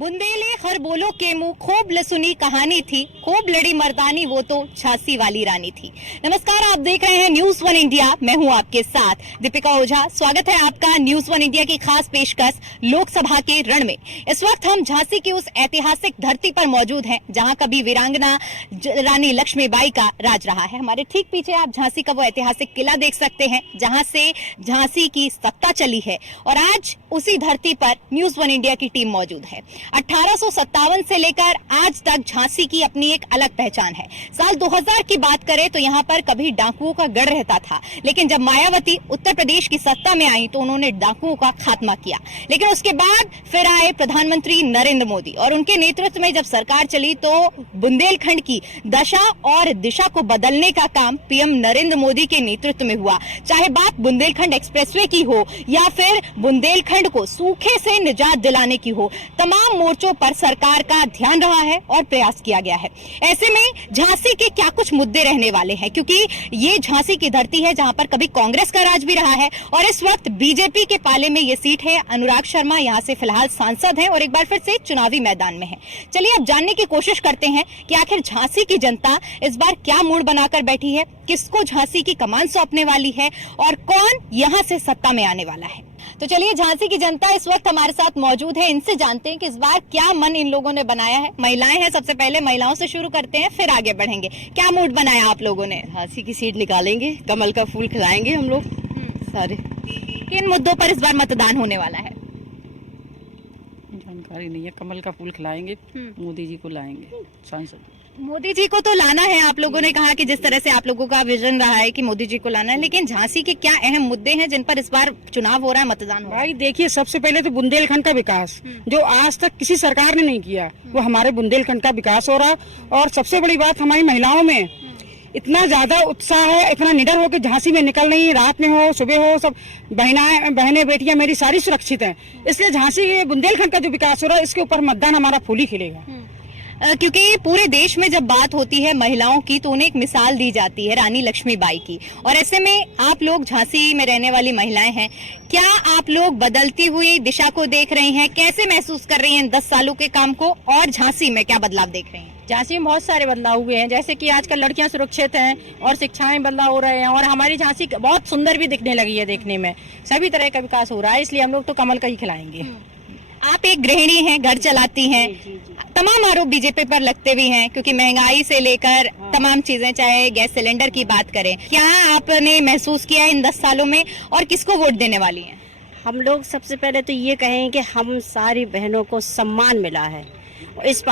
बुंदेले हर बोलो के मुंह खूब सुनी कहानी थी, खूब लड़ी मर्दानी वो तो झांसी वाली रानी थी। नमस्कार, आप देख रहे हैं न्यूज वन इंडिया। मैं हूं आपके साथ दीपिका ओझा। स्वागत है आपका न्यूज वन इंडिया की खास पेशकश लोकसभा के रण में। इस वक्त हम झांसी की उस ऐतिहासिक धरती पर मौजूद हैं जहां कभी वीरांगना रानी लक्ष्मीबाई का राज रहा है। हमारे ठीक पीछे आप झांसी का वो ऐतिहासिक किला देख सकते हैं जहां से झांसी की सत्ता चली है और आज उसी धरती पर न्यूज वन इंडिया की टीम मौजूद है। 1857 से लेकर आज तक झांसी की अपनी एक अलग पहचान है। साल 2000 की बात करें तो यहाँ पर कभी डाकुओं का गढ़ रहता था, लेकिन जब मायावती उत्तर प्रदेश की सत्ता में आई तो उन्होंने डाकुओं का खात्मा किया। लेकिन उसके बाद फिर आए प्रधानमंत्री नरेंद्र मोदी और उनके नेतृत्व में जब सरकार चली तो बुंदेलखंड की दशा और दिशा को बदलने का काम पीएम नरेंद्र मोदी के नेतृत्व में हुआ। चाहे बात बुंदेलखंड एक्सप्रेसवे की हो या फिर बुंदेलखंड को सूखे से निजात दिलाने की हो, तमाम मोर्चों पर सरकार का ध्यान रहा है और प्रयास किया गया है। ऐसे में झांसी के क्या कुछ मुद्दे रहने वाले हैं, क्योंकि ये झांसी की धरती है जहां पर कभी कांग्रेस का राज भी रहा है और इस वक्त बीजेपी के पाले में ये सीट है। अनुराग शर्मा यहां से फिलहाल सांसद हैं और एक बार फिर से चुनावी मैदान में है। चलिए अब जानने की कोशिश करते हैं कि आखिर झांसी की जनता इस बार क्या मूड बनाकर बैठी है, किसको झांसी की कमान सौंपने वाली है और कौन यहां से सत्ता में आने वाला है। तो चलिए, झांसी की जनता इस वक्त हमारे साथ मौजूद है, इनसे जानते हैं कि इस बार क्या मन इन लोगों ने बनाया है। महिलाएं हैं, सबसे पहले महिलाओं से शुरू करते हैं, फिर आगे बढ़ेंगे। क्या मूड बनाया आप लोगों ने? झांसी की सीट निकालेंगे, कमल का फूल खिलाएंगे हम लोग सारे। किन मुद्दों पर इस बार मतदान होने वाला है? जानकारी नहीं है। कमल का फूल खिलाएंगे, मोदी जी को लाएंगे सांसद। मोदी जी को तो लाना है। आप लोगों ने कहा कि जिस तरह से आप लोगों का विजन रहा है कि मोदी जी को लाना है, लेकिन झांसी के क्या अहम मुद्दे हैं जिन पर इस बार चुनाव हो रहा है, मतदान हो रहा है? भाई देखिए, सबसे पहले तो बुंदेलखंड का विकास जो आज तक किसी सरकार ने नहीं किया, वो हमारे बुंदेलखंड का विकास हो रहा। और सबसे बड़ी बात, हमारी महिलाओं में इतना ज्यादा उत्साह है, इतना निडर हो कि झांसी में निकल रही है, रात में हो सुबह हो, सब बहनें बेटियां मेरी सारी सुरक्षित हैं। इसलिए झांसी के बुंदेलखंड का जो विकास हो रहा है, इसके ऊपर मतदान हमारा फूल ही खिलेगा। क्योंकि पूरे देश में जब बात होती है महिलाओं की तो उन्हें एक मिसाल दी जाती है रानी लक्ष्मीबाई की, और ऐसे में आप लोग झांसी में रहने वाली महिलाएं हैं, क्या आप लोग बदलती हुई दिशा को देख रही हैं? कैसे महसूस कर रही हैं 10 सालों के काम को, और झांसी में क्या बदलाव देख रही हैं? झांसी में बहुत सारे बदलाव हुए हैं, जैसे कि आजकल लड़कियां सुरक्षित हैं और शिक्षा में बदलाव हो रहे हैं, और हमारी झांसी बहुत सुंदर भी दिखने लगी है। देखने में सभी तरह का विकास हो रहा है, इसलिए हम लोग तो कमल का ही खिलाएंगे। आप एक गृहिणी हैं, घर चलाती हैं, तमाम आरोप बीजेपी पर लगते भी हैं, क्योंकि महंगाई से लेकर तमाम चीजें, चाहे गैस सिलेंडर की बात करें, क्या आपने महसूस किया है इन 10 सालों में, और किसको वोट देने वाली हैं? हम लोग सबसे पहले तो ये कहें कि हम सारी बहनों को सम्मान मिला है। इस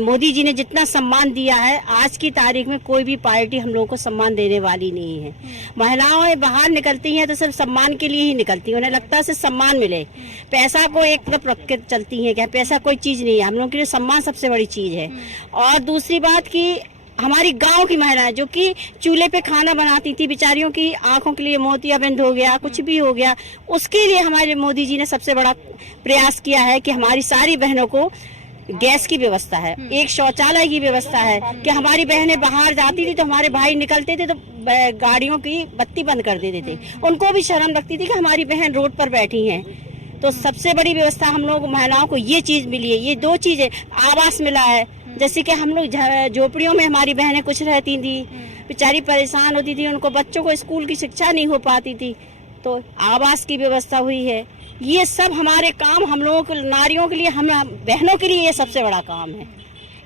मोदी जी ने जितना सम्मान दिया है, आज की तारीख में कोई भी पार्टी हम लोगों को सम्मान देने वाली नहीं है। महिलाएं बाहर निकलती हैं तो सिर्फ सम्मान के लिए ही निकलती हैं, उन्हें लगता है सिर्फ सम्मान मिले, पैसा को एक तरफ रख के चलती हैं। क्या पैसा कोई चीज नहीं है, हम लोगों के लिए सम्मान सबसे बड़ी चीज है। और दूसरी बात की, हमारी गांव की महिलाएं जो कि चूल्हे पे खाना बनाती थी, बेचारियों की आंखों के लिए मोतियाबिंद हो गया, कुछ भी हो गया, उसके लिए हमारे मोदी जी ने सबसे बड़ा प्रयास किया है कि हमारी सारी बहनों को गैस की व्यवस्था है, एक शौचालय की व्यवस्था है। कि हमारी बहनें बाहर जाती थी तो हमारे भाई निकलते थे तो गाड़ियों की बत्ती बंद कर देते थे, उनको भी शर्म लगती थी कि हमारी बहन रोड पर बैठी हैं। तो सबसे बड़ी व्यवस्था हम लोग महिलाओं को ये चीज मिली है। ये 2 चीजें, आवास मिला है, जैसे कि हम लोग झोपड़ियों में हमारी बहनें कुछ रहती थी, बेचारी परेशान होती थी, उनको बच्चों को स्कूल की शिक्षा नहीं हो पाती थी, तो आवास की व्यवस्था हुई है। ये सब हमारे काम, हम लोगों को, नारियों के लिए, हम बहनों के लिए ये सबसे बड़ा काम है।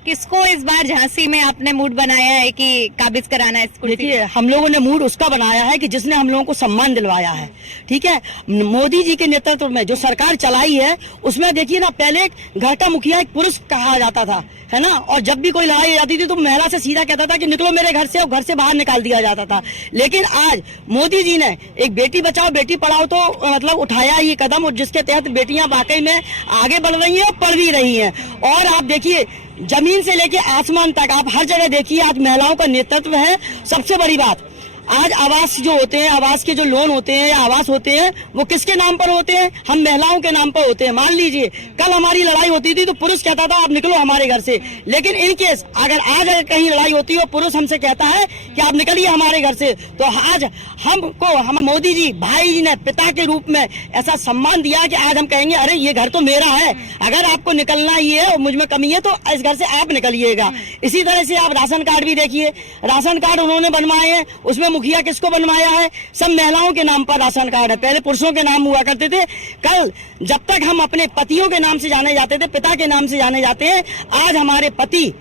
किसको इस बार झांसी में आपने मूड बनाया है कि काबिज कराना है? देखिए, हम लोगों ने मूड उसका बनाया है कि जिसने हम लोगों को सम्मान दिलवाया है। ठीक है, मोदी जी के नेतृत्व में जो सरकार चलाई है, उसमें देखिए ना, पहले घर का मुखिया एक पुरुष कहा जाता था, है ना, और जब भी कोई लड़ाई जाती थी तो महिला से सीधा कहता था कि निकलो मेरे घर से, और घर से बाहर निकाल दिया जाता था। लेकिन आज मोदी जी ने एक बेटी बचाओ बेटी पढ़ाओ तो मतलब उठाया ये कदम, और जिसके तहत बेटियां वाकई में आगे बढ़ रही हैं और पढ़ भी रही हैं। और आप देखिए, जमीन से लेके आसमान तक आप हर जगह देखिए, आज महिलाओं का नेतृत्व है। सबसे बड़ी बात, आज आवास जो होते हैं, आवास के जो लोन होते हैं या आवास होते हैं, वो किसके नाम पर होते हैं? हम महिलाओं के नाम पर होते हैं। मान लीजिए कल हमारी लड़ाई होती थी तो पुरुष कहता था आप निकलो हमारे घर से, लेकिन इन केस अगर आज कहीं लड़ाई होती है और पुरुष हमसे कहता है कि आप निकलिए हमारे घर से, तो आज हमको हम मोदी जी, भाई जी ने पिता के रूप में ऐसा सम्मान दिया कि आज हम कहेंगे अरे ये घर तो मेरा है, अगर आपको निकलना ही है और मुझ में कमी है तो इस घर से आप निकलिएगा। इसी तरह से आप राशन कार्ड भी देखिए, राशन कार्ड उन्होंने बनवाए हैं, उसमें मुखिया किसको बनवाया है? सब महिलाओं के नाम पर राशन कार्ड है। पहले पुरुषों के नाम हुआ करते थे। कल जब तक हम अपने पतियों के नाम से जाने जाते थे, पिता के नाम से जाने जाते हैं, आज हमारे पति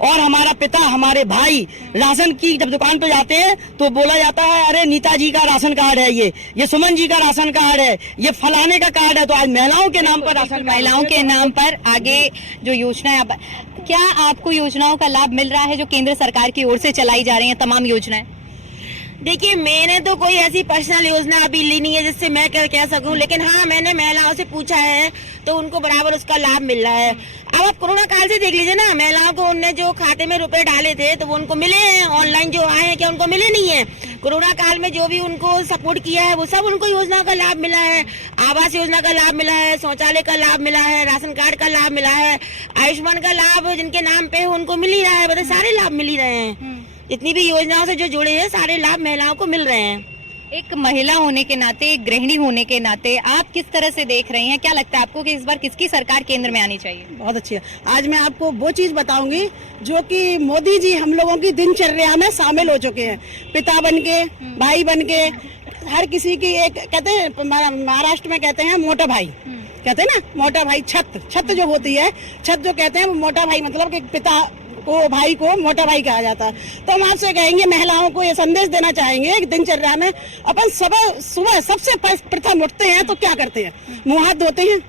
और हमारा पिता, हमारे भाई राशन की जब दुकान पे जाते हैं तो बोला जाता है अरे नीता जी का राशन कार्ड है, ये सुमन जी का राशन कार्ड है, ये फलाने का कार्ड है। तो आज महिलाओं के नाम पर राशन, महिलाओं के नाम पर आगे जो योजनाएं, क्या आपको योजनाओं का लाभ मिल रहा है जो केंद्र सरकार की ओर से चलाई जा रही हैं तमाम योजनाएं? देखिए, मैंने तो कोई ऐसी पर्सनल योजना अभी ली नहीं है जिससे मैं कह सकूं, लेकिन हाँ मैंने महिलाओं से पूछा है तो उनको बराबर उसका लाभ मिल रहा है। अब आप कोरोना काल से देख लीजिए ना, महिलाओं को उनने जो खाते में रुपए डाले थे तो वो उनको मिले हैं, ऑनलाइन जो आए हैं क्या उनको मिले नहीं है? कोरोना काल में जो भी उनको सपोर्ट किया है वो सब उनको योजना का लाभ मिला है। आवास योजना का लाभ मिला है, शौचालय का लाभ मिला है, राशन कार्ड का लाभ मिला है, आयुष्मान का लाभ जिनके नाम पे है उनको मिल ही रहा है। बताइए, सारे लाभ मिल ही रहे हैं। जितनी भी योजनाओं से जो जुड़े हैं सारे लाभ महिलाओं को मिल रहे हैं। एक महिला होने के नाते, एक गृहिणी होने के नाते आप किस तरह से देख रही हैं? क्या लगता है आपको कि इस बार किसकी सरकार केंद्र में आनी चाहिए? बहुत अच्छी है। आज मैं आपको वो चीज बताऊंगी जो कि मोदी जी हम लोगों की दिनचर्या में शामिल हो चुके हैं। पिता बनके, भाई बनके, हर किसी की एक कहते हैं, महाराष्ट्र में कहते हैं मोटा भाई, कहते हैं ना मोटा भाई। छत जो होती है, छत जो कहते हैं वो मोटा भाई, मतलब कि पिता को, भाई को मोटा भाई कहा जाता है। तो हम आपसे कहेंगे, महिलाओं को ये संदेश देना चाहेंगे कि दिनचर्या में अपन सुबह सबसे प्रथम उठते हैं तो क्या करते हैं? मुंह हाथ धोते हैं।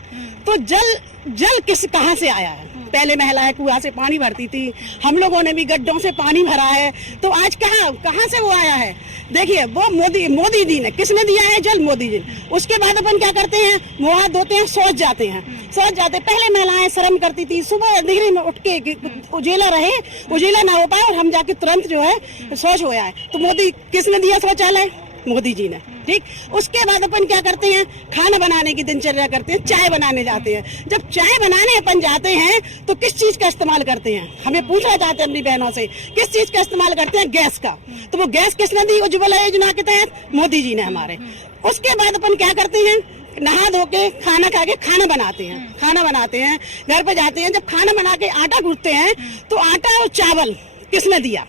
तो जल कहाँ से आया है? पहले महिलाएं कुआं से पानी भरती थी, हम लोगों ने भी गड्ढों से पानी भरा है। तो आज कहाँ से वो आया है? देखिए, वो मोदी जी ने, किसने दिया है? जल, मोदी जी। उसके बाद अपन क्या करते हैं? मुंह हाथ धोते हैं, शौच जाते हैं। पहले महिलाएं शर्म करती थी, सुबह अंधेरे में उठ के उजेला ना हो पाए और हम जाके तुरंत जो है शौच हो जाए। तो मोदी किसने दिया शौचालय? मोदी जी ने। ठीक, उसके बाद अपन क्या करते हैं? खाना बनाने की दिनचर्या करते हैं, चाय बनाने जाते हैं। जब चाय बनाने अपन जाते हैं तो किस चीज का इस्तेमाल करते हैं? हमें पूछना चाहते हैं अपनी बहनों से, किस चीज का इस्तेमाल करते हैं? गैस का। तो वो गैस किसने दी? उज्ज्वला योजना के तहत मोदी जी ने हमारे। उसके बाद अपन क्या करते हैं? नहा धो के, खाना खा के खाना बनाते हैं, घर पे जाते हैं। जब खाना बना के आटा गूंथते हैं तो आटा और चावल किसने दिया?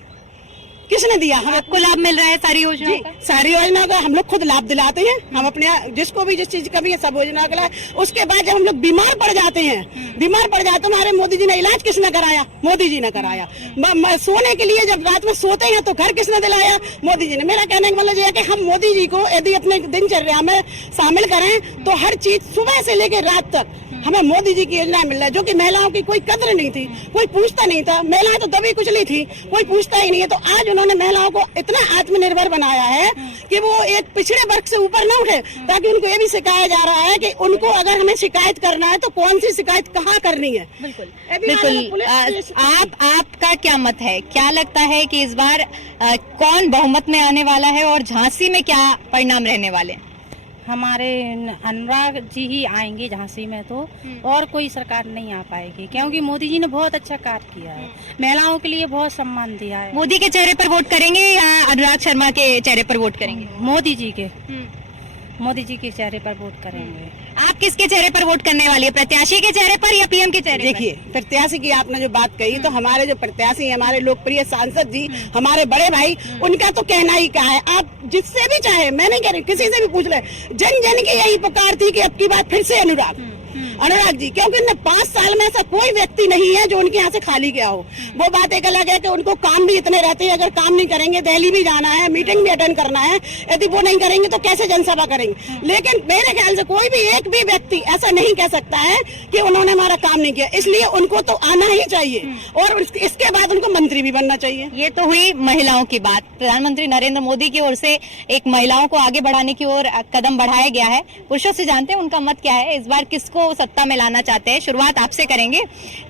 हमें आपको लाभ मिल रहा है सारी योजनाओं का? सारी योजना का हम लोग खुद लाभ दिलाते हैं। हम अपने जिसको भी जिस चीज का भी है सब योजना का। उसके बाद जब हम लोग बीमार पड़ जाते हैं तो हमारे मोदी जी ने इलाज किसने कराया? मोदी जी ने कराया। सोने के लिए जब रात में सोते हैं तो घर किसने दिलाया? मोदी जी ने। मेरा कहने का मतलब यह है कि हम मोदी जी को यदि अपने दिनचर्या में शामिल करें तो हर चीज सुबह से लेकर रात तक हमें मोदी जी की योजना मिल रहा है। जो कि महिलाओं की कोई कद्र नहीं थी, कोई पूछता नहीं था। महिलाएं तो दबी कुचली थी, कोई पूछता ही नहीं है। तो आज उन्होंने महिलाओं को इतना आत्मनिर्भर बनाया है कि वो एक पिछड़े वर्ग से ऊपर न उठे। ताकि उनको ये भी सिखाया जा रहा है कि उनको अगर हमें शिकायत करना है तो कौन सी शिकायत कहाँ करनी है। बिल्कुल। आपका क्या मत है? क्या लगता है कि इस बार कौन बहुमत में आने वाला है और झांसी में क्या परिणाम रहने वाले हैं? हमारे अनुराग जी ही आएंगे झांसी में, तो और कोई सरकार नहीं आ पाएगी, क्योंकि मोदी जी ने बहुत अच्छा कार्य किया है, महिलाओं के लिए बहुत सम्मान दिया है। मोदी के चेहरे पर वोट करेंगे या अनुराग शर्मा के चेहरे पर वोट करेंगे? मोदी जी के चेहरे पर वोट करेंगे। आप किसके चेहरे पर वोट करने वाली है? प्रत्याशी के चेहरे पर या पीएम के चेहरे पर? देखिए, प्रत्याशी की आपने जो बात कही, तो हमारे जो प्रत्याशी हैं, हमारे लोकप्रिय सांसद जी, हमारे बड़े भाई, उनका तो कहना ही क्या है। आप जिससे भी चाहे, मैं नहीं कह रही, किसी से भी पूछ ले, जन जन की यही पुकार थी कि अब की बात फिर से अनुराग जी, क्योंकि 5 साल में ऐसा कोई व्यक्ति नहीं है जो उनके यहाँ से खाली गया हो। वो बात एक अलग है कि उनको काम भी इतने रहते हैं, अगर काम नहीं करेंगे, दिल्ली भी जाना है, मीटिंग भी अटेंड करना है, यदि वो नहीं करेंगे तो कैसे जनसभा करेंगे। लेकिन मेरे ख्याल से कोई भी एक भी व्यक्ति ऐसा नहीं कह सकता है कि उन्होंने हमारा काम नहीं किया। इसलिए उनको तो आना ही चाहिए और इसके बाद उनको मंत्री भी बनना चाहिए। ये तो हुई महिलाओं की बात। प्रधानमंत्री नरेंद्र मोदी की ओर से एक महिलाओं को आगे बढ़ाने की ओर कदम बढ़ाया गया है। पुरुषों से जानते हैं उनका मत क्या है, इस बार किसको सत्ता में लाना चाहते हैं। शुरुआत आपसे करेंगे,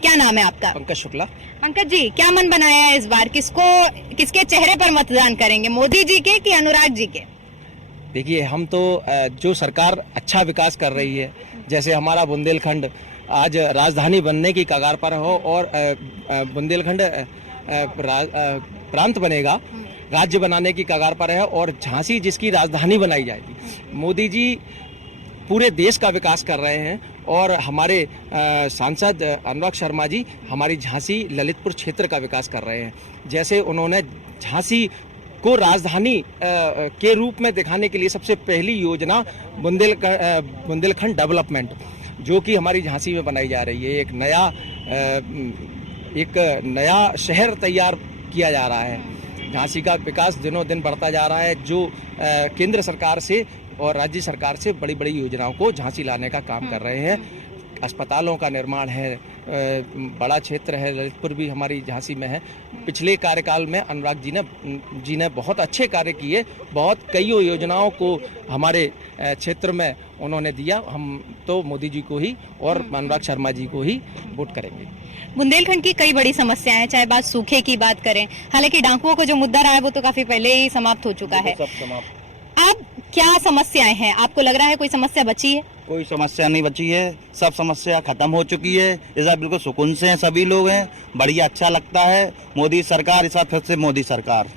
क्या नाम है आपका? पंकज शुक्ला। पंकज जी, क्या मन बनाया है इस बार? किसके चेहरे पर मतदान करेंगे, मोदी जी के कि अनुराग जी के? देखिए, हम तो जो सरकार अच्छा विकास कर रही है, जैसे हमारा बुंदेलखंड आज राजधानी बनने की कगार पर हो और बुंदेलखंड प्रांत बनेगा, राज्य बनाने की कगार पर है और झांसी जिसकी राजधानी बनाई जाएगी। मोदी जी पूरे देश का विकास कर रहे हैं और हमारे सांसद अनुराग शर्मा जी हमारी झांसी ललितपुर क्षेत्र का विकास कर रहे हैं। जैसे उन्होंने झांसी को राजधानी के रूप में दिखाने के लिए सबसे पहली योजना बुंदेलखंड डेवलपमेंट, जो कि हमारी झांसी में बनाई जा रही है। एक नया शहर तैयार किया जा रहा है। झांसी का विकास दिनों दिन बढ़ता जा रहा है, जो केंद्र सरकार से और राज्य सरकार से बड़ी बड़ी योजनाओं को झांसी लाने का काम कर रहे हैं। अस्पतालों का निर्माण है, बड़ा क्षेत्र है, ललितपुर भी हमारी झांसी में है। पिछले कार्यकाल में अनुराग जी ने बहुत अच्छे कार्य किए, बहुत कई योजनाओं को हमारे क्षेत्र में उन्होंने दिया। हम तो मोदी जी को ही और अनुराग शर्मा जी को ही वोट करेंगे। बुंदेलखंड की कई बड़ी समस्याएं हैं, चाहे बात सूखे की बात करें, हालांकि डाकुओं को जो मुद्दा रहा है वो तो काफी पहले ही समाप्त हो चुका है। अब क्या समस्याएं हैं? आपको लग रहा है कोई समस्या बची है? कोई समस्या नहीं बची है, सब समस्या खत्म हो चुकी है। इस बार बिल्कुल सुकून से हैं सभी लोग हैं, बढ़िया अच्छा लगता है। मोदी सरकार, इस बार फिर से मोदी सरकार।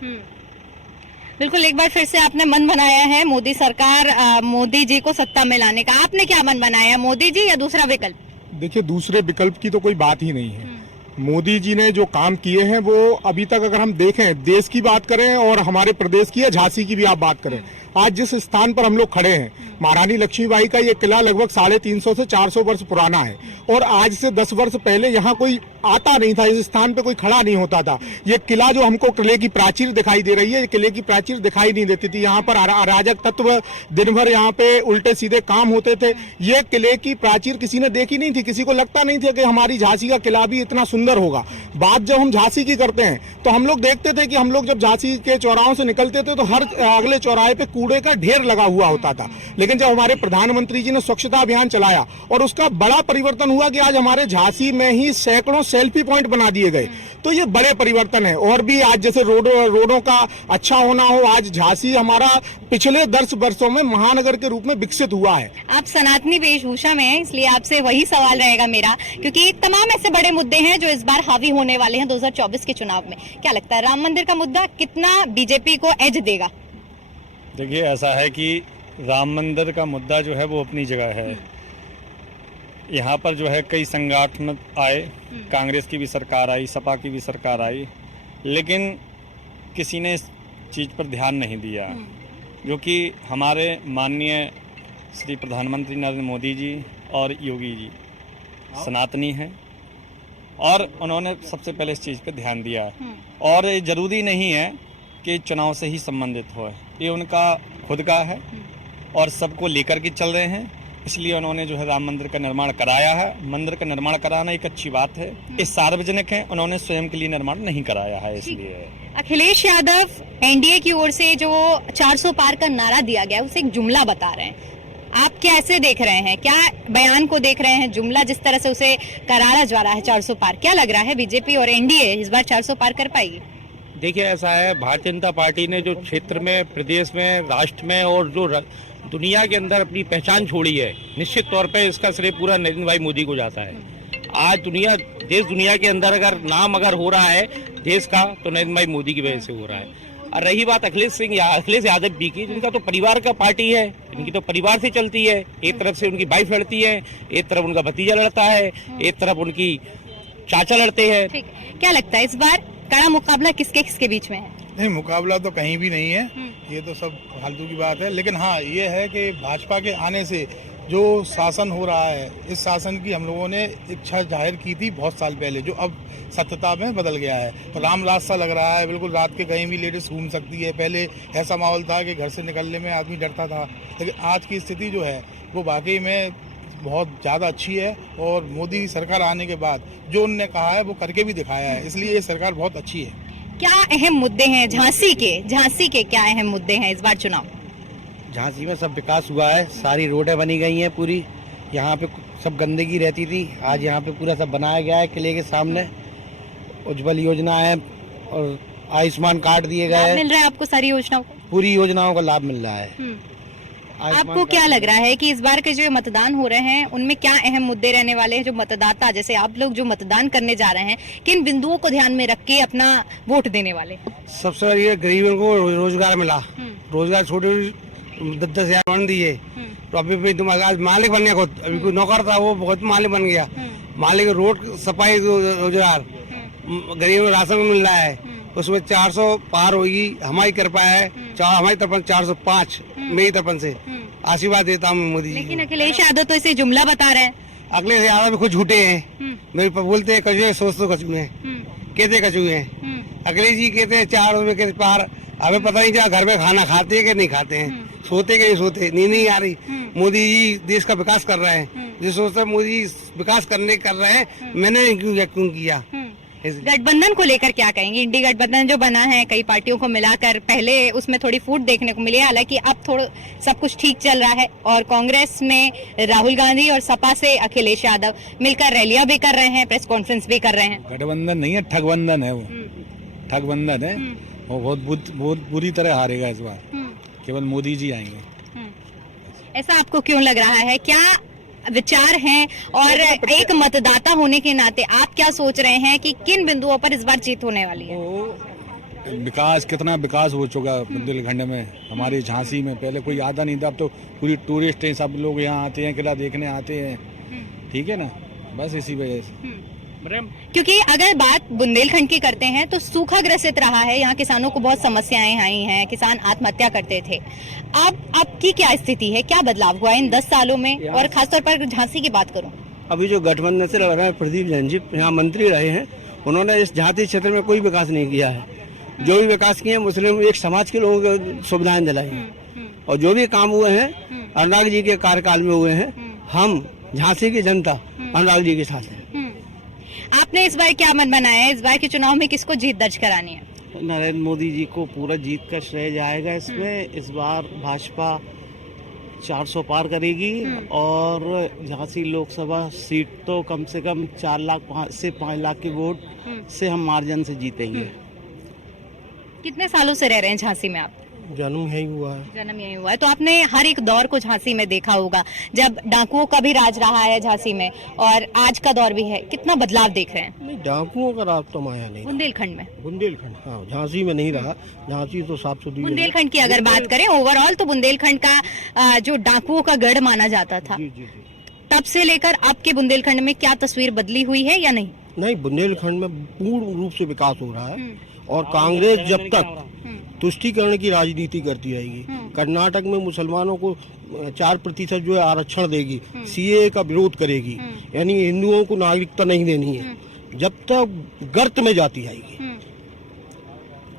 बिल्कुल, एक बार फिर से आपने मन बनाया है मोदी सरकार, मोदी जी को सत्ता में लाने का। आपने क्या मन बनाया, मोदी जी या दूसरा विकल्प? देखिए, दूसरे विकल्प की तो कोई बात ही नहीं है। मोदी जी ने जो काम किए हैं वो अभी तक अगर हम देखें, देश की बात करें और हमारे प्रदेश की या झांसी की भी आप बात करें, आज जिस स्थान पर हम लोग खड़े हैं, महारानी लक्ष्मीबाई का ये किला लगभग 350 से 400 वर्ष पुराना है और आज से 10 वर्ष पहले यहाँ कोई आता नहीं था, इस स्थान पे कोई खड़ा नहीं होता था। ये किला जो हमको किले की प्राचीर दिखाई दे रही है, ये किले की प्राचीर दिखाई नहीं देती थी। यहाँ पर अराजक तत्व दिन भर यहाँ पे उल्टे सीधे काम होते थे। ये किले की प्राचीर किसी ने देखी नहीं थी, किसी को लगता नहीं था कि हमारी झांसी का किला भी इतना सुंदर होगा। बात जब हम झांसी की करते हैं तो हम लोग देखते थे कि हम लोग जब झांसी के चौराहों से निकलते थे तो हर अगले चौराहे पे कूड़े का ढेर लगा हुआ होता था। लेकिन जब हमारे प्रधानमंत्री जी ने स्वच्छता अभियान चलाया और उसका बड़ा परिवर्तन हुआ कि आज हमारे झांसी में ही सैकड़ों सेल्फी पॉइंट बना दिए गए, तो ये बड़े परिवर्तन है। और भी आज जैसे रोडों का अच्छा होना हो, आज झांसी हमारा पिछले 10 वर्षों में महानगर के रूप में विकसित हुआ है। आप सनातनी वेशभूषा में हैं, इसलिए आपसे वही सवाल रहेगा मेरा, क्योंकि तमाम ऐसे बड़े मुद्दे हैं जो इस बार हावी होने वाले हैं 2024 के चुनाव में। क्या लगता है, राम मंदिर का मुद्दा कितना बीजेपी को एज देगा? देखिए, ऐसा है कि राम मंदिर का मुद्दा जो है वो अपनी जगह है। यहाँ पर जो है कई संगठन आए, कांग्रेस की भी सरकार आई, सपा की भी सरकार आई, लेकिन किसी ने इस चीज़ पर ध्यान नहीं दिया, जो कि हमारे माननीय श्री प्रधानमंत्री नरेंद्र मोदी जी और योगी जी सनातनी हैं और उन्होंने सबसे पहले इस चीज़ पर ध्यान दिया है। और ये ज़रूरी नहीं है कि चुनाव से ही संबंधित हो, ये उनका खुद का है और सबको लेकर के चल रहे हैं। इसलिए उन्होंने जो है राम मंदिर का निर्माण कराया है। मंदिर का निर्माण कराना एक अच्छी बात है, ये सार्वजनिक है, उन्होंने स्वयं के लिए निर्माण नहीं कराया है। इसलिए अखिलेश यादव एनडीए की ओर से जो 400 पार का नारा दिया गया, उसे एक जुमला बता रहे हैं। आप कैसे देख रहे हैं, क्या बयान को देख रहे हैं? जुमला जिस तरह से उसे करारा जा रहा है 400 पार, क्या लग रहा है बीजेपी और एनडीए इस बार 400 पार कर पाएगी? देखिए, ऐसा है, भारतीय जनता पार्टी ने जो क्षेत्र में, प्रदेश में, राष्ट्र में और जो दुनिया के अंदर अपनी पहचान छोड़ी है, निश्चित तौर पे इसका श्रेय पूरा नरेंद्र भाई मोदी को जाता है। आज देश दुनिया के अंदर अगर नाम हो रहा है देश का, तो नरेंद्र भाई मोदी की वजह से हो रहा है। और रही बात अखिलेश यादव जी की, जिनका तो परिवार का पार्टी है, इनकी तो परिवार से चलती है। एक तरफ से उनकी वाइफ लड़ती है, एक तरफ उनका भतीजा लड़ता है, एक तरफ उनकी चाचा लड़ते हैं। ठीक, क्या लगता है इस बार कड़ा मुकाबला किसके बीच में है? नहीं, मुकाबला तो कहीं भी नहीं है, ये तो सब फालतू की बात है। लेकिन हाँ, ये है कि भाजपा के आने से जो शासन हो रहा है, इस शासन की हम लोगों ने इच्छा जाहिर की थी बहुत साल पहले, जो अब सत्यता में बदल गया है। तो रामराज सा लग रहा है, बिल्कुल रात के कहीं भी लेडीज घूम सकती है। पहले ऐसा माहौल था कि घर से निकलने में आदमी डरता था, लेकिन आज की स्थिति जो है वो वाकई में बहुत ज़्यादा अच्छी है। और मोदी सरकार आने के बाद जो उन्होंने कहा है वो करके भी दिखाया है, इसलिए ये सरकार बहुत अच्छी है। क्या अहम मुद्दे हैं झांसी के क्या अहम मुद्दे हैं इस बार चुनाव? झांसी में सब विकास हुआ है, सारी रोडें बनी गई हैं पूरी, यहाँ पे सब गंदगी रहती थी, आज यहाँ पे पूरा सब बनाया गया है किले के सामने। उज्ज्वल योजना है और आयुष्मान कार्ड दिए गए लाभ हैं, मिल रहा है आपको सारी योजनाओं का? पूरी योजनाओं का लाभ मिल रहा है। आयुष्मान आपको क्या कार्ड- लग रहा है कि इस बार के जो मतदान हो रहे हैं उनमें क्या अहम मुद्दे रहने वाले हैं? जो मतदाता जैसे आप लोग जो मतदान करने जा रहे हैं, किन बिंदुओं को ध्यान में रख के अपना वोट देने वाले? सबसे पहले ये गरीबों को रोजगार मिला, रोजगार छोटे 10-10 हजार बन दिए, तो अभी भी तुम आज मालिक बन गया खुद। अभी कोई नौकर था वो बहुत मालिक बन गया, मालिक रोड सफाई रोजगार, गरीबों को राशन मिल रहा है, उसमें 400 पार होगी। हमारी कृपा है, हमारी तरफ 405 मेरी तरफ से आशीर्वाद देता हूँ मोदी जी लेकिन को। अखिलेश यादव तो इसे जुमला बता रहे हैं। अगले से ज्यादा भी कुछ झूठे हैं, मेरे पर बोलते हैं कछुए, सोच तो कछुए हैं, कहते कछुए हैं। अखिलेश जी कहते हैं 4 रुपए के पार, हमें पता नहीं क्या घर में खाना खाते हैं कि नहीं खाते हैं, सोते कि नहीं सोते, नींद नहीं आ रही। मोदी जी देश का विकास कर रहे हैं, जो सोचते हैं मोदी जी विकास कर रहे हैं, मैंने क्यों किया। गठबंधन को लेकर क्या कहेंगे? इंडी गठबंधन जो बना है कई पार्टियों को मिलाकर, पहले उसमें थोड़ी फूट देखने को मिली, हालांकि अब थोड़ा सब कुछ ठीक चल रहा है और कांग्रेस में राहुल गांधी और सपा से अखिलेश यादव मिलकर रैलियां भी कर रहे हैं, प्रेस कॉन्फ्रेंस भी कर रहे हैं। गठबंधन नहीं है, ठगबंधन है वो, ठगबंधन है। वो बहुत बुरी तरह हारेगा इस बार, केवल मोदी जी आएंगे। ऐसा आपको क्यों लग रहा है? क्या विचार हैं और एक मतदाता होने के नाते आप क्या सोच रहे हैं कि किन बिंदुओं पर इस बार जीत होने वाली है? विकास, कितना विकास हो चुका बुंदेलखंड में, हमारे झांसी में पहले कोई आता नहीं था, अब तो पूरी टूरिस्ट हैं, सब लोग यहाँ आते हैं, किला देखने आते हैं, ठीक है ना, बस इसी वजह से। क्योंकि अगर बात बुंदेलखंड की करते हैं तो सूखा ग्रसित रहा है, यहाँ किसानों को बहुत समस्याएं आई हैं, किसान आत्महत्या करते थे। अब की क्या स्थिति है, क्या बदलाव हुआ है इन 10 सालों में? और खासतौर पर झांसी की बात करूं, अभी जो गठबंधन से लड़ रहे हैं प्रदीप जैन जी, यहाँ मंत्री रहे हैं, उन्होंने इस झांसी क्षेत्र में कोई विकास नहीं किया है। जो भी विकास किए मुस्लिम एक समाज के लोगों को सुविधाएं दिलाई हैं, और जो भी काम हुए हैं अनुराग जी के कार्यकाल में हुए हैं। हम झांसी की जनता अनुराग जी के साथ है। आपने इस बार क्या मन बनाया है? इस बार के चुनाव में किसको जीत दर्ज करानी है? नरेंद्र मोदी जी को पूरा जीत का श्रेय जाएगा इसमें। इस बार भाजपा 400 पार करेगी और झांसी लोकसभा सीट तो कम से कम 4 लाख से 5 लाख के वोट से हम मार्जिन से जीतेंगे। कितने सालों से रह रहे हैं झांसी में आप? जन्म यही हुआ है। जन्म यही हुआ है, तो आपने हर एक दौर को झांसी में देखा होगा, जब डाकुओं का भी राज रहा है झांसी में और आज का दौर भी है। कितना बदलाव देख रहे हैं? नहीं, डाकुओं का राज तो आया नहीं। बुंदेलखंड में? बुंदेलखंड, हाँ, झांसी में नहीं रहा। झांसी तो साफ सुथरी। बुंदेलखंड की अगर बात करें ओवरऑल, तो बुंदेलखंड का जो डाकुओं का गढ़ माना जाता था, तब से लेकर अब के बुंदेलखंड में क्या तस्वीर बदली हुई है या नहीं? नहीं, बुंदेलखंड में पूर्ण रूप से विकास हो रहा है और कांग्रेस जब तक तुष्टीकरण की राजनीति करती रहेगी, कर्नाटक में मुसलमानों को 4% जो है आरक्षण देगी, सीए का विरोध करेगी, यानी हिंदुओं को नागरिकता नहीं देनी है, जब तक गर्त में जाती जाएगी।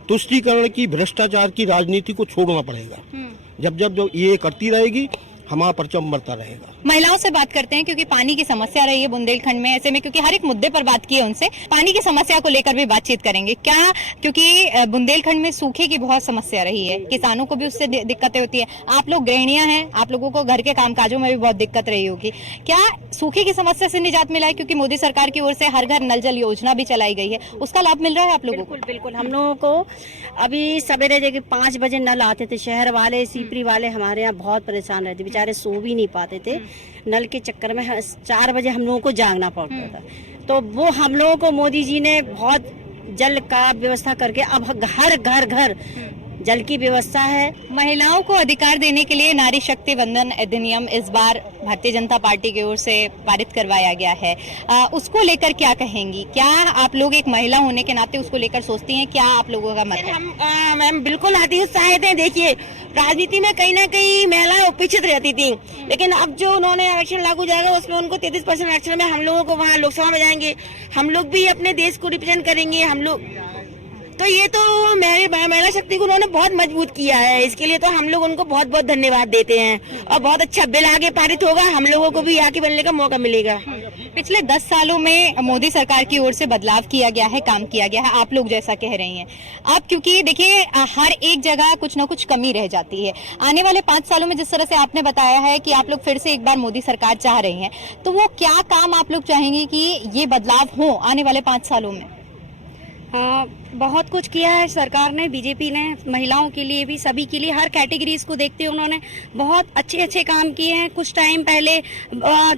तुष्टीकरण की, भ्रष्टाचार की राजनीति को छोड़ना पड़ेगा। जब ये करती रहेगी, हमारा परचम बढ़ता रहेगा। महिलाओं से बात करते हैं, क्योंकि पानी की समस्या रही है बुंदेलखंड में। ऐसे में क्योंकि हर एक मुद्दे पर बात की है उनसे, पानी की समस्या को लेकर भी बातचीत करेंगे। क्या, क्योंकि बुंदेलखंड में सूखे की बहुत समस्या रही है, किसानों को भी उससे दिक्कतें होती है। आप लोग गृहिणियां हैं, आप लोगों को घर के कामकाजों में भी बहुत दिक्कत रही होगी। क्या सूखे की समस्या से निजात मिला है? क्योंकि मोदी सरकार की ओर से हर घर नल जल योजना भी चलाई गई है, उसका लाभ मिल रहा है आप लोगों को? बिल्कुल। हम लोगों को अभी सवेरे जगह 5 बजे नल आते थे। शहर वाले, सीपरी वाले हमारे यहाँ बहुत परेशान रहते, बेचारे सो भी नहीं पाते थे नल के चक्कर में। 4 बजे हम लोगों को जागना पड़ता था। तो वो हम लोगों को मोदी जी ने बहुत जल का व्यवस्था करके अब हर घर जल की व्यवस्था है। महिलाओं को अधिकार देने के लिए नारी शक्ति वंदन अधिनियम इस बार भारतीय जनता पार्टी की ओर से पारित करवाया गया है। उसको लेकर क्या कहेंगी? क्या आप लोग एक महिला होने के नाते उसको लेकर सोचती हैं? क्या आप लोगों का मत है? मैम बिल्कुल अति उत्साहित है। देखिए, राजनीति में कहीं ना कहीं महिलाएं उपेक्षित रहती थी, लेकिन अब जो उन्होंने आरक्षण लागू जाएगा उसमें उनको 33% आरक्षण में हम लोगों को वहाँ लोकसभा में जाएंगे, हम लोग भी अपने देश को रिप्रेजेंट करेंगे हम लोग। तो ये तो मेरे महिला शक्ति को उन्होंने बहुत मजबूत किया है, इसके लिए तो हम लोग उनको बहुत बहुत धन्यवाद देते हैं। और बहुत अच्छा बिल आगे पारित होगा, हम लोगों को भी आगे बनने का मौका मिलेगा। पिछले 10 सालों में मोदी सरकार की ओर से बदलाव किया गया है, काम किया गया है, आप लोग जैसा कह रही हैं। आप क्योंकि देखिए हर एक जगह कुछ ना कुछ कमी रह जाती है। आने वाले 5 सालों में जिस तरह से आपने बताया है कि आप लोग फिर से एक बार मोदी सरकार चाह रहे हैं, तो वो क्या काम आप लोग चाहेंगे कि ये बदलाव हो आने वाले 5 सालों में? बहुत कुछ किया है सरकार ने, बीजेपी ने, महिलाओं के लिए भी, सभी के लिए, हर कैटेगरीज को देखते हुए उन्होंने बहुत अच्छे अच्छे काम किए हैं। कुछ टाइम पहले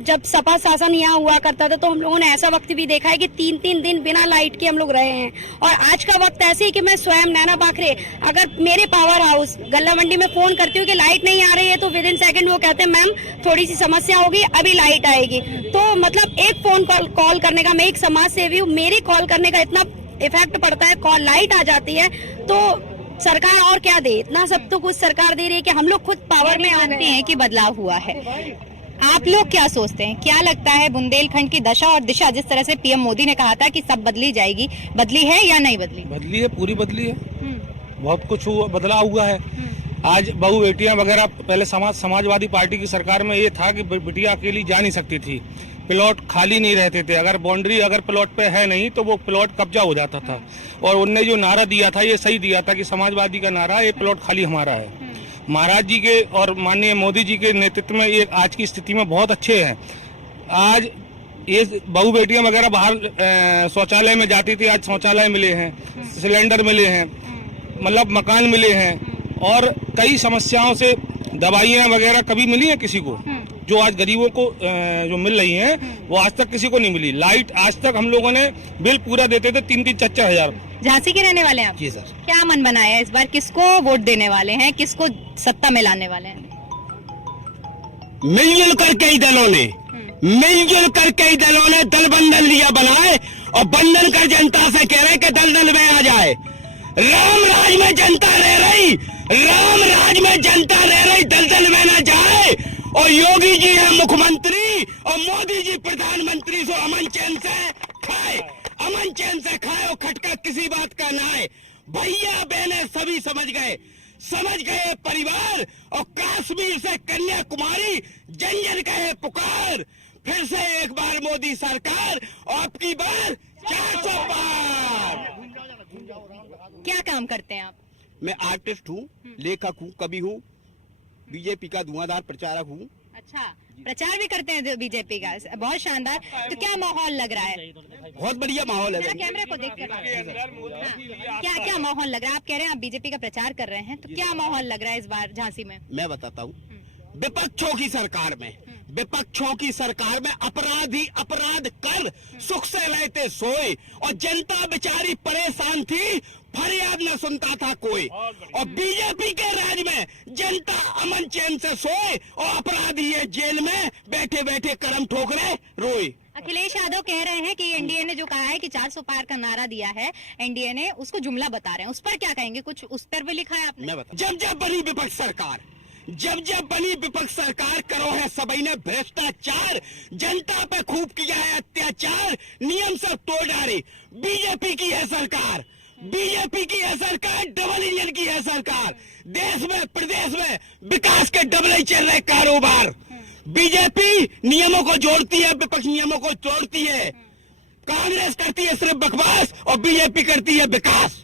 जब सपा शासन यहाँ हुआ करता था तो हम लोगों ने ऐसा वक्त भी देखा है कि 3-3 दिन बिना लाइट के हम लोग रहे हैं। और आज का वक्त ऐसे ही कि मैं स्वयं नैना बाखरे, अगर मेरे पावर हाउस गल्ला मंडी में फोन करती हूँ कि लाइट नहीं आ रही है तो विद इन सेकंड वो कहते हैं मैम थोड़ी सी समस्या होगी, अभी लाइट आएगी। तो मतलब एक फोन कॉल करने का, मैं एक समाज सेवी हूँ, मेरे कॉल करने का इतना इफेक्ट पड़ता है, कॉल लाइट आ जाती है। तो सरकार और क्या दे, इतना सब तो कुछ सरकार दे रही है कि हम लोग खुद पावर में मानते हैं कि बदलाव हुआ है। आप लोग क्या सोचते हैं, क्या लगता है बुंदेलखंड की दशा और दिशा, जिस तरह से पीएम मोदी ने कहा था कि सब बदली जाएगी, बदली है या नहीं बदली? बदली है, पूरी बदली है। बहुत कुछ हुआ, बदलाव हुआ है। आज बहू बेटियां वगैरह, पहले समाजवादी पार्टी की सरकार में ये था कि बेटियां अकेली जा नहीं सकती थी, प्लॉट खाली नहीं रहते थे, अगर बाउंड्री अगर प्लॉट पे है नहीं तो वो प्लॉट कब्जा हो जाता था। और उनने जो नारा दिया था ये सही दिया था कि समाजवादी का नारा, ये प्लॉट खाली हमारा है। महाराज जी के और माननीय मोदी जी के नेतृत्व में ये आज की स्थिति में बहुत अच्छे हैं। आज ये बहू बेटियां वगैरह बाहर शौचालय में जाती थी, आज शौचालय मिले हैं, सिलेंडर मिले हैं, मतलब मकान मिले हैं। और कई समस्याओं से दवाइयाँ वगैरह कभी मिली हैं किसी को, जो आज गरीबों को जो मिल रही हैं वो आज तक किसी को नहीं मिली। लाइट आज तक हम लोगों ने बिल पूरा देते थे 3-4 हजार। झांसी के रहने वाले हैं आप? जी सर। क्या मन बनाया है इस बार, किसको वोट देने वाले हैं, किसको सत्ता में लाने वाले हैं? मिलजुल कर कई दलों ने दल बंधन लिया बनाए और बंधन कर जनता से कह रहे कि दल दल में आ जाए। राम राज में जनता रह रही, दल दल में न जाए। और योगी जी है मुख्यमंत्री और मोदी जी प्रधानमंत्री, सो अमन चैन से खाए और खटका किसी बात का ना है। भैया बहने सभी समझ गए परिवार। और कश्मीर से कन्याकुमारी जन जन कहे पुकार, फिर से एक बार मोदी सरकार और अब की बार 400 पार। क्या काम करते हैं आप? मैं आर्टिस्ट हूँ, लेखक हूँ, कवि हूँ, बीजेपी का धुआंधार प्रचारक हूँ। अच्छा, प्रचार भी करते हैं बीजेपी का, बहुत शानदार। तो क्या माहौल लग रहा है? बहुत बढ़िया माहौल है। कैमरे को देख कर क्या माहौल लग रहा है? आप कह रहे हैं आप बीजेपी का प्रचार कर रहे हैं, तो क्या माहौल लग रहा है इस बार झांसी में? मैं बताता हूँ। विपक्षों की सरकार में अपराधी अपराध कर सुख से रहते सोए और जनता बेचारी परेशान थी, फरियाद न सुनता था कोई। और बीजेपी के राज में जनता अमन चैन से सोए और अपराधी है जेल में बैठे बैठे करम ठोकरे रोए। अखिलेश यादव कह रहे हैं कि एनडीए ने जो कहा है कि 400 पार का नारा दिया है एनडीए ने, उसको जुमला बता रहे हैं, उस पर क्या कहेंगे? कुछ उस पर भी लिखा है आपने? जब बनी विपक्ष सरकार करो है सभी ने भ्रष्टाचार, जनता पे खूब किया है अत्याचार, नियम सब तोड़ डाले। बीजेपी की है सरकार, डबल इंजन की है सरकार। देश में प्रदेश में विकास के डबल ही चल रहे कारोबार। बीजेपी नियमों को जोड़ती है, विपक्ष नियमों को तोड़ती है। कांग्रेस करती है सिर्फ बकवास और बीजेपी करती है विकास।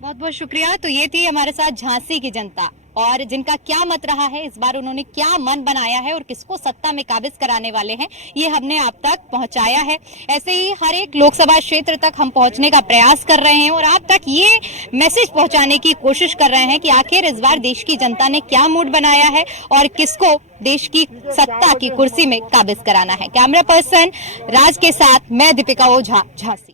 बहुत बहुत शुक्रिया। तो ये थी हमारे साथ झांसी की जनता, और जिनका क्या मत रहा है इस बार, उन्होंने क्या मन बनाया है और किसको सत्ता में काबिज कराने वाले हैं, ये हमने आप तक पहुंचाया है। ऐसे ही हर एक लोकसभा क्षेत्र तक हम पहुंचने का प्रयास कर रहे हैं और आप तक ये मैसेज पहुंचाने की कोशिश कर रहे हैं कि आखिर इस बार देश की जनता ने क्या मूड बनाया है और किसको देश की सत्ता की कुर्सी में काबिज कराना है। कैमरा पर्सन राज के साथ मैं दीपिका ओझा, झांसी।